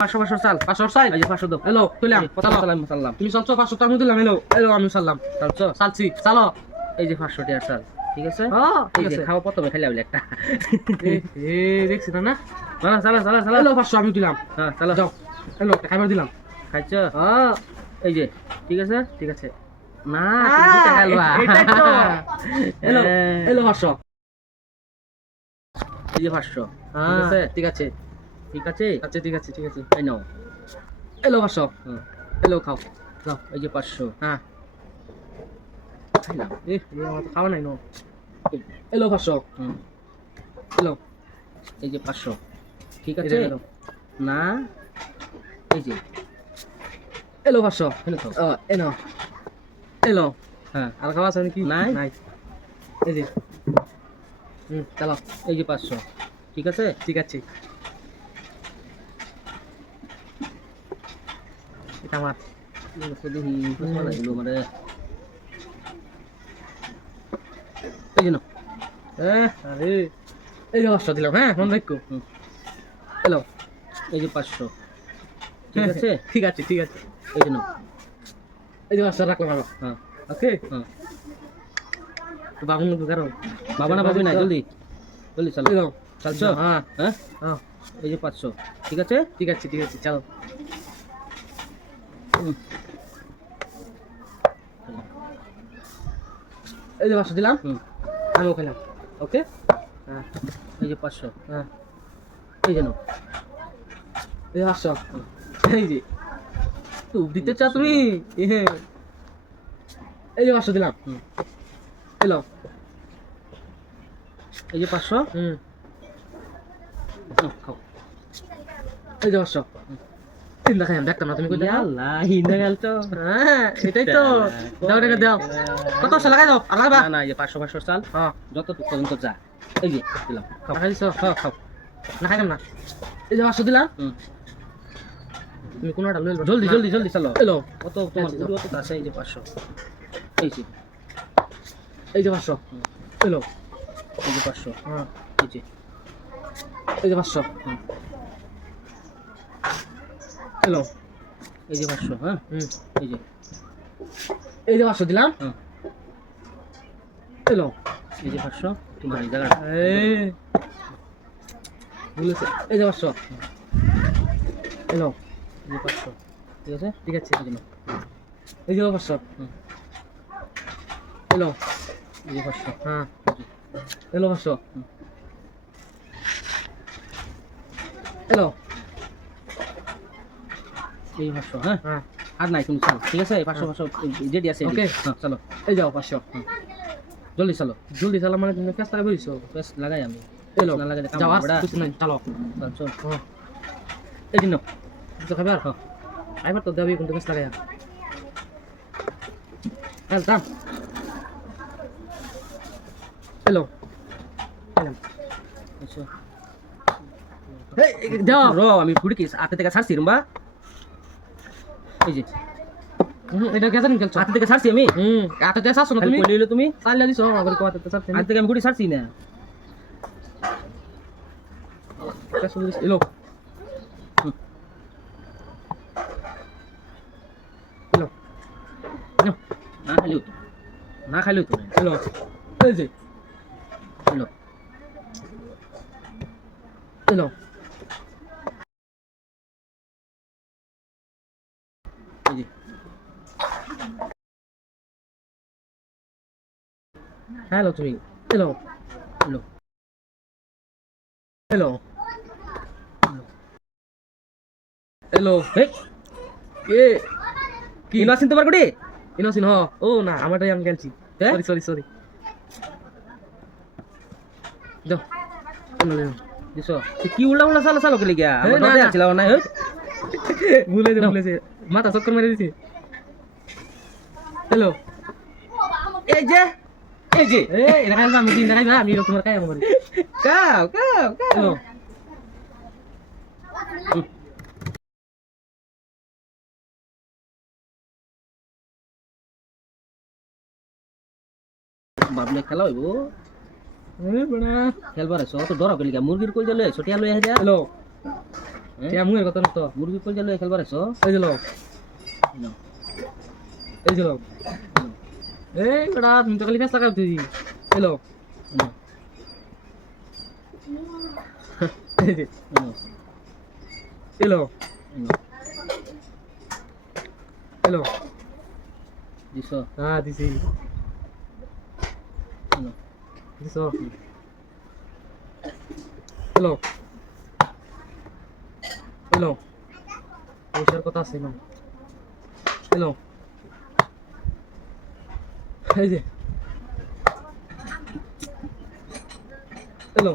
500 500 চাল 500 চাল এই যে 500 দাও হ্যালো কইলাম সালাম তুমি চলছো 500 টাকা দিলাম হ্যালো হ্যালো আমি সালাম চলছো চালছি চালো এই যে 500 টাকা চাল ঠিক আছে হ্যাঁ ঠিক আছে খাওয়া প্রথমে খাইলা বলে একটা এ দেখছ না না চালা চালা চালা হ্যালো 500 আমি দিলাম হ্যাঁ চালা যাও হ্যালো খাবার দিলাম খাইছো হ্যাঁ এই যে ঠিক আছে না তুমি টাকা লওয়া হ্যালো হ্যালো 500 এই যে 500 ঠিক আছে আচ্ছা ঠিক আছে এই নাও এলো 500 এলো খাও যাও এই যে 500 হ্যাঁ খাইলাম আমার তো খাওয়া নাই নো এলো 500 এলো এই যে 500 ঠিক আছে না এই যে এলো 500 এলো খাও এলো হ্যাঁ আর খাওয়া আছে নাকি নাই এই যে চলো এই যে 500 ঠিক আছে এটা আমার দেখি পয়সা লাগলো মানে এই জন্য আরে এই যে 500 দিলাম হ্যাঁ মন রাখো এলো এই যে 500 ঠিক আছে এই জন্য এই যে 500 রাখলাম হ্যাঁ ওকে হ্যাঁ তো বাবু করো বাবা না বাবু না জলদি চলো চলছো হ্যাঁ এই যে 500 ঠিক আছে চলো এই যে 500 দিলাম আমিও খেলাম ওকে হ্যাঁ এই যে 500 হ্যাঁ এই যে নাও এই যে 500 এই যে তুই দিতে চাও তুমি এই যে 500 দিলাম এলো এই যে 500 খাও এই যে 500 তিনটা খাই দেখতাম না তুমি কই দাও আল্লাহ হিন্দা গেল তো হ্যাঁ এটাই তো দাও টাকা দাও কত টাকা লাগাই দাও আর লাগাবা না এই যে 500 চাল হ্যাঁ যত পর্যন্ত যা এই যে দিলাম খাও খাইছো খাও না খাইলাম না এই যে 500 দিলাম তুমি কোনটা লইল জলদি চলো এলো কত তোমার গুরু কত আছে এই যে 500 এই যে 500 এলো এই যে 500 হ্যাঁ এই যে 500 এলো এই যে 500 হ্যাঁ এই যে 500 দিলাম এলো এই যে 500 তোমার এই জায়গা বলেছে এই যে 500 এলো এই যে 500 ঠিক আছে এই যে 500 এলো এই যে 500 হ্যাঁ এলো 500 এলো এই 500 হ্যাঁ আর নাই তুমি চলো ঠিক আছে 500 যেটি আছে ওকে হ্যাঁ চলো এই যাও 500 জলদি চলো মানে তুমি কাজ করে বইছো কাজ লাগাই আমি এলো না লাগাই যাও কিছু নাই চলো এই দিন তো খাবার হ্যাঁ আইবার তো দেবি কোনটা কাজ লাগাই হ্যাঁ দাম এলো আচ্ছা এই দাও রো আমি ফুড়ি কি হাতে থেকে ছাড়ছি রুম্বা এই যে এটা কেন খেলছো হাতে থেকে ছাড়ছি আমি হাতে থেকে ছাড়ছো না তুমি কইলে তুমি চাইলা দিছো আমার কো হাতে থেকে ছাড়ছি হাতে থেকে আমি ফুড়ি ছাড়ছি না কাছে দিছ এলো এলো না খাইলো তো এলো এই যে এলো এই যে হ্যালো তুমি এলো এই এ কি ইনোসিন তোমার গুডি ইনোসিন হ ও না আমারটাই আমি খেলছি সরি দাও দিছো কি উল্টা চালো কে লিগা আমার দাদা ছিল না ভুলেছে মাথা চক্কর মেরে দিছে হ্যালো এই যে এটা খাইবা আমি দিন দেখাইবা আমি তোমার খাই আমার কাও হ্যালো বাবলে খেলা হইব বড়া খেলবার আছো তো ডর কইলি মুরগির কই জলে ছটিয়া লই আহে যা হ্যালো টিয়া মুয়ের কথা না তো মুরগি কই গেল খেলবার আছো এই দিলো না এই দিলো এই বড়া তুমি তো খালি ফেস লাগাও তুই এলো না এই যে না এলো না এলো দিছো হ্যাঁ দিছি না দিছো এলো এলো পয়সার কথা আছে না এলো এই যে এলো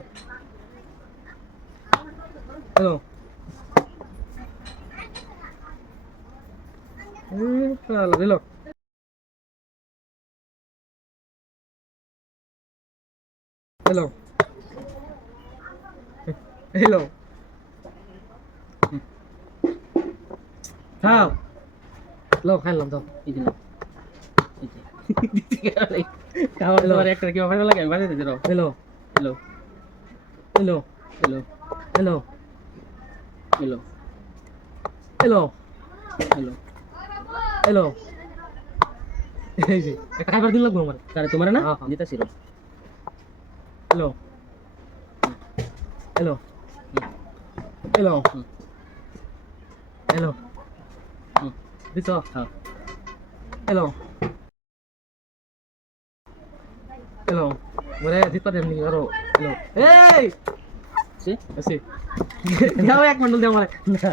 এলো এলো এলো এলো খাও লো খাইলাম তো এই যে না এই যে খাওয়ার এলো দাওয়ার একটা কি অফার লাগে আমি বাজে দিরো এলো এলো এলো এলো এলো এলো এলো এলো এলো এই যে একটা খাইবার দিন লাগবো আমার কারে তোমার না হ্যাঁ, হ্যাঁ। দিতাছিল এলো এলো এলো এলো হুম। দিছ হ্যাঁ এলো এলো বলে দিতে পারেন নি আরো এলো এই সে আসি দাও এক মন্ডল দাও আমারে